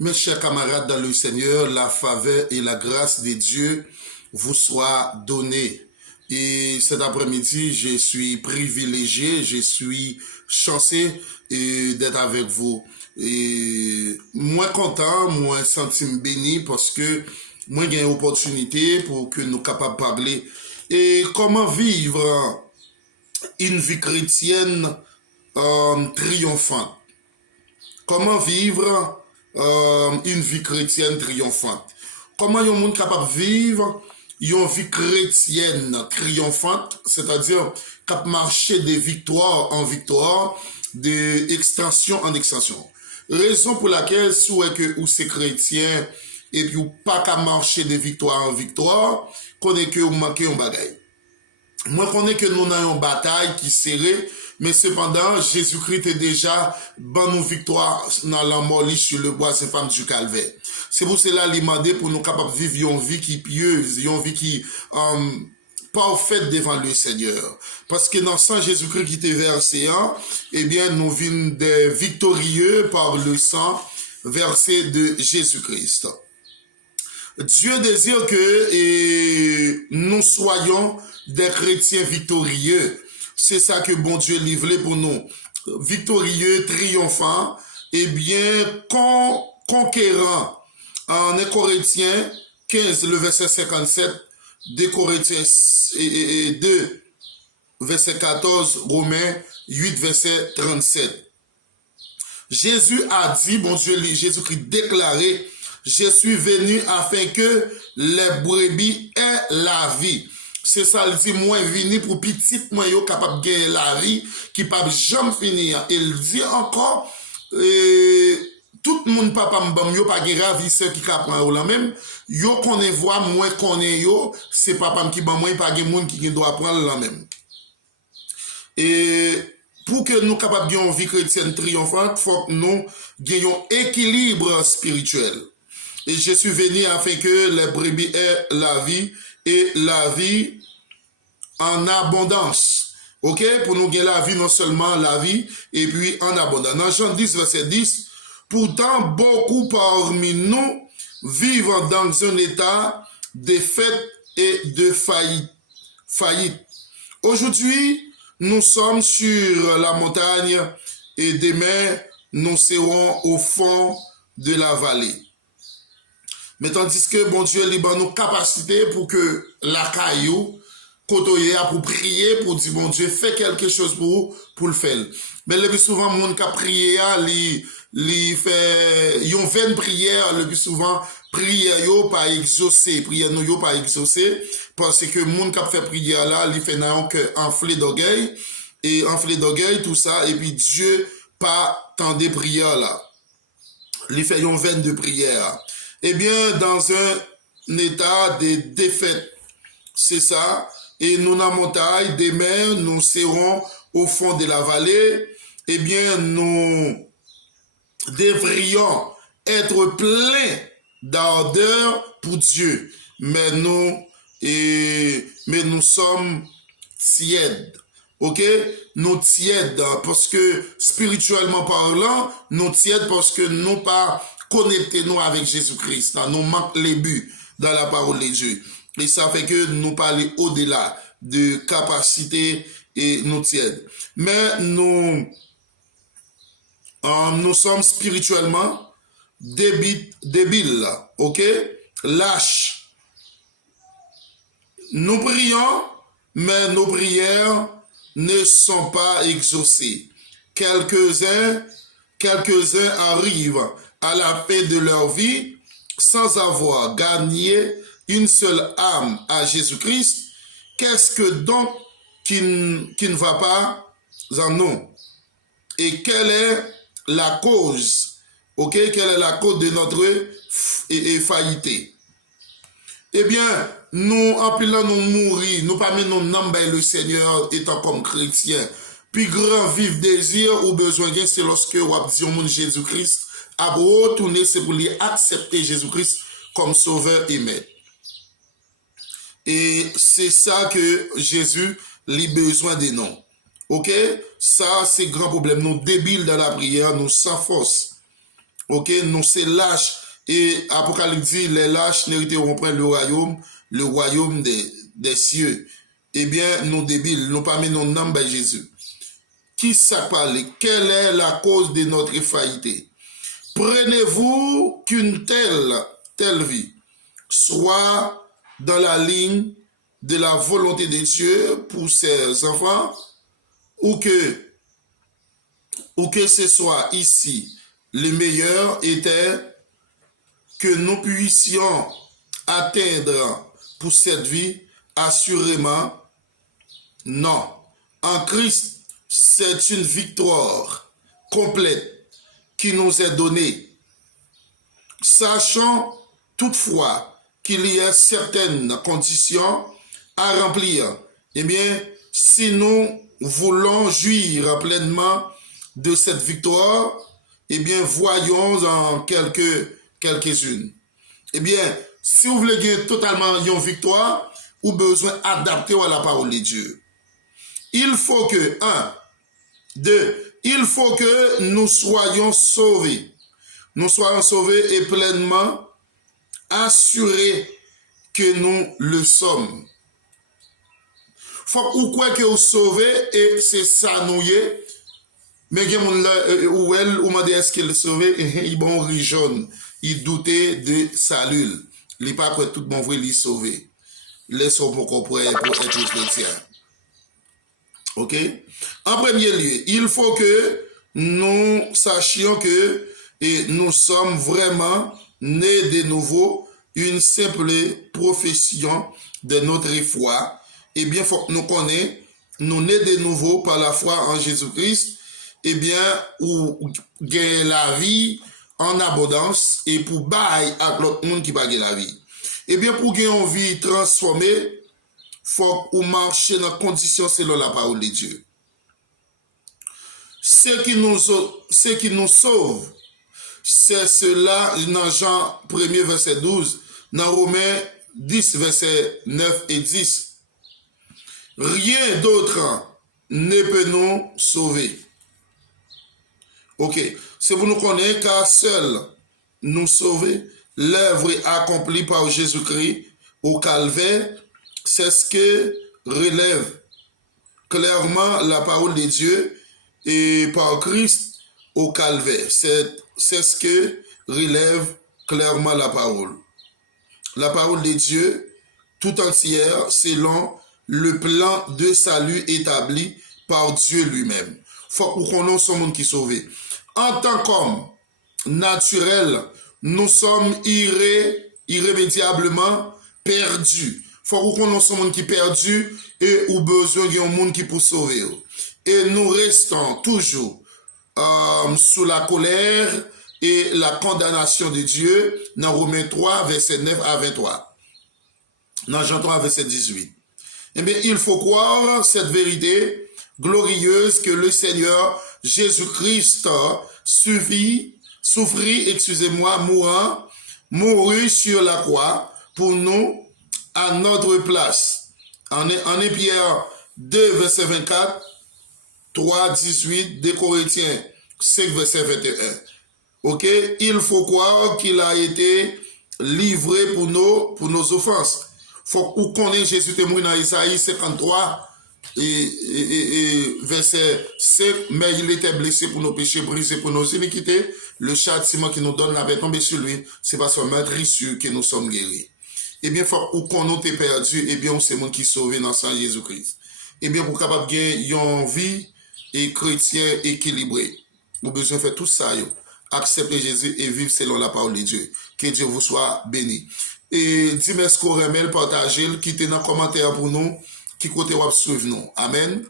Mes chers camarades dans le Seigneur, la faveur et la grâce de Dieu vous soient données. Et cet après-midi, je suis privilégié, je suis chanceux d'être avec vous. Et moins content, moins senti béni parce que moi j'ai une opportunité pour que nous capables de parler. Et comment vivre une vie chrétienne triomphante? Comment vivre une vie chrétienne triomphante? Comment un monde capable de vivre une vie chrétienne triomphante, c'est-à-dire cap marcher de victoire en victoire, d'extension en extension. Raison pour laquelle si ou c'est chrétien et puis ou pas qu'à marcher de victoire en victoire, connaît que vous manquez un bagage. Moi, connais que nous avons une bataille qui est serrée, mais cependant, Jésus-Christ est déjà ban nous victoire dans la mort sur le bois ces femmes du calvaire. C'est pour cela qu'il m'a demandé pour nous capables de vivre une vie qui pieuse, une vie qui parfaite devant le Seigneur. Parce que dans le sang Jésus-Christ qui était versé, eh bien, nous vîmes des victorieux par le sang versé de Jésus-Christ. Dieu désire que nous soyons des chrétiens victorieux. C'est ça que bon Dieu livré pour nous. Victorieux, triomphant, et bien conquérant. En Corinthiens 15, le verset 57, 2 Corinthiens 2, verset 14, Romains 8, verset 37. Jésus a dit, bon Dieu, Jésus-Christ déclaré, je suis venu afin que les brebis aient la vie. C'est ça, il dit, moi, venu pour petit, moi, yo capable de gagner la vie, qui peut jamais finir. Il dit encore, tout le monde, papa, m'bam, yo pas gagner la vie, c'est qui capable la même. Yo connaît voix, moi, connaît yo, c'est papa qui ban, moi, pas gagner monde qui doit prendre la même. Et, pour que nous capables de gagner une vie chrétienne triomphante, faut que nous gagnions équilibre spirituel. Et je suis venu afin que les brebis aient la vie et la vie en abondance. Ok? Pour nous gagner la vie, non seulement la vie, et puis en abondance. Dans Jean 10, verset 10, pourtant beaucoup parmi nous vivent dans un état de fête et de faillite. Aujourd'hui, nous sommes sur la montagne et demain, nous serons au fond de la vallée. Mais tandis que bon Dieu libère nos capacités pour que la caillou, côtoyer pour prier, pour dire bon Dieu, fais quelque chose pour le faire. Mais le plus souvent, mon qui a prié, li fait, yon vaine prière, le plus souvent, prière yo pas exaucé, prière nous yo pas exaucé, parce que mon qui a fait prière là, li fait nan que enflé d'orgueil, et enflé d'orgueil, tout ça, et puis Dieu pas tant de prières là. Li fait yon vaine de prière. Eh bien, dans un état de défaite, c'est ça. Et nous, dans la montagne, demain, nous serons au fond de la vallée. Eh bien, nous devrions être pleins d'ardeur pour Dieu. Mais nous sommes tièdes. Ok? Nous tièdes parce que spirituellement parlant, nous tièdes parce que nous pas connectez-nous avec Jésus-Christ. Nous manquons les buts dans la parole de Dieu. Et ça fait que nous parlons au-delà de capacité et nous tièdes. Mais nous sommes spirituellement débiles, ok? Lâches. Nous prions, mais nos prières ne sont pas exaucées. Quelques-uns arrivent à la fin de leur vie sans avoir gagné une seule âme à Jésus-Christ. Qu'est-ce que donc qui ne va pas en nous? Et quelle est la cause? Ok, quelle est la cause de notre faillité? Eh bien, nous, en plus là, nous mourir, nous pas mettre nos noms le Seigneur étant comme chrétien. Puis grand vif désir ou besoin, c'est lorsque on a dit au monde Jésus-Christ, à retourner, c'est pour lui accepter Jésus-Christ comme sauveur et maître. Et c'est ça que Jésus lui besoin de nous. Ok? Ça, c'est grand problème. Nous débiles dans la prière, nous sans force. Ok, nous c'est lâche. Et Apocalypse dit, les lâches n'hériteront point le royaume des cieux. Eh bien, nous débiles, nous pas mis nos noms by Jésus. Qui ça parle? Quelle est la cause de notre faillite? Prenez-vous qu'une telle vie soit dans la ligne de la volonté de Dieu pour ses enfants, ou que ce soit ici, le meilleur était que nous puissions atteindre pour cette vie, assurément, non. En Christ, c'est une victoire complète qui nous est donnée. Sachant toutefois qu'il y a certaines conditions à remplir. Eh bien, si nous voulons jouir pleinement de cette victoire, eh bien, voyons en quelques-unes. Eh bien, si vous voulez gagner totalement une victoire, vous avez besoin d'adapter à la parole de Dieu. Il faut que, il faut que nous soyons sauvés. Nous soyons sauvés et pleinement assurés que nous le sommes. Faut ou quoi que vous sauvez et c'est ça nous y est. Mais il y a ou elle ou m'a dit est-ce qu'il est sauvé et il bon jaune. Il doutait de salut. Il n'est pas prêt tout bon vrai il sauvé. Laissons pour prêt pour être chrétien. OK? En premier lieu, il faut que nous sachions que nous sommes vraiment nés de nouveau, une simple profession de notre foi. Eh bien, faut que nous connaissions, nous nés de nouveau par la foi en Jésus-Christ, eh bien, ou gagner la vie en abondance et pour bailler à l'autre monde qui va gagner la vie. Eh bien, pour gagner une vie transformée, faut ou marcher dans conditions selon la parole de Dieu. Ce qui nous sauve, c'est cela dans Jean 1er verset 12, dans Romains 10 verset 9 et 10. Rien d'autre ne peut nous sauver. Ok, c'est pour nous connaître car seul nous sauver, l'œuvre accomplie par Jésus-Christ au calvaire, c'est ce que relève clairement la parole de Dieu et par Christ au calvaire. C'est ce que relève clairement la parole. La parole de Dieu tout entière selon le plan de salut établi par Dieu lui-même. Faut qu'on ait ce monde qui est sauvé. En tant qu'homme naturel, nous sommes irrémédiablement perdus. Faut qu'on ait ce monde qui est perdu et ou besoin d'un monde qui peut sauver. Et nous restons toujours sous la colère et la condamnation de Dieu dans Romains 3, verset 9 à 23. Dans Jean 3, verset 18. Eh bien, il faut croire cette vérité glorieuse que le Seigneur Jésus-Christ souffrit, mourut sur la croix pour nous à notre place. En Pierre 2, verset 24, 3, 18, 2 Corinthiens 5, verset 21. Ok, il faut croire qu'il a été livré pour nos offenses. Faut qu'on connaisse Jésus témoin dans Isaïe 53 et verset 5, mais il était blessé pour nos péchés, brisé pour nos iniquités. Le châtiment qui nous donne avait tombé sur lui. C'est par son meurtrissure que nous sommes guéris. Eh bien, faut qu'on ait perdu, eh bien, c'est moi qui sauvé dans le sang Jésus-Christ. Eh bien, pour capable gagner une vie et chrétien équilibré, vous avez besoin de faire tout ça, accepter Jésus et vivre selon la parole de Dieu. Que Dieu vous soit béni. Et dis-moi ce qu'on remet, partagez, quittez dans les commentaires pour nous, qui côté vous suivre nous. Amen.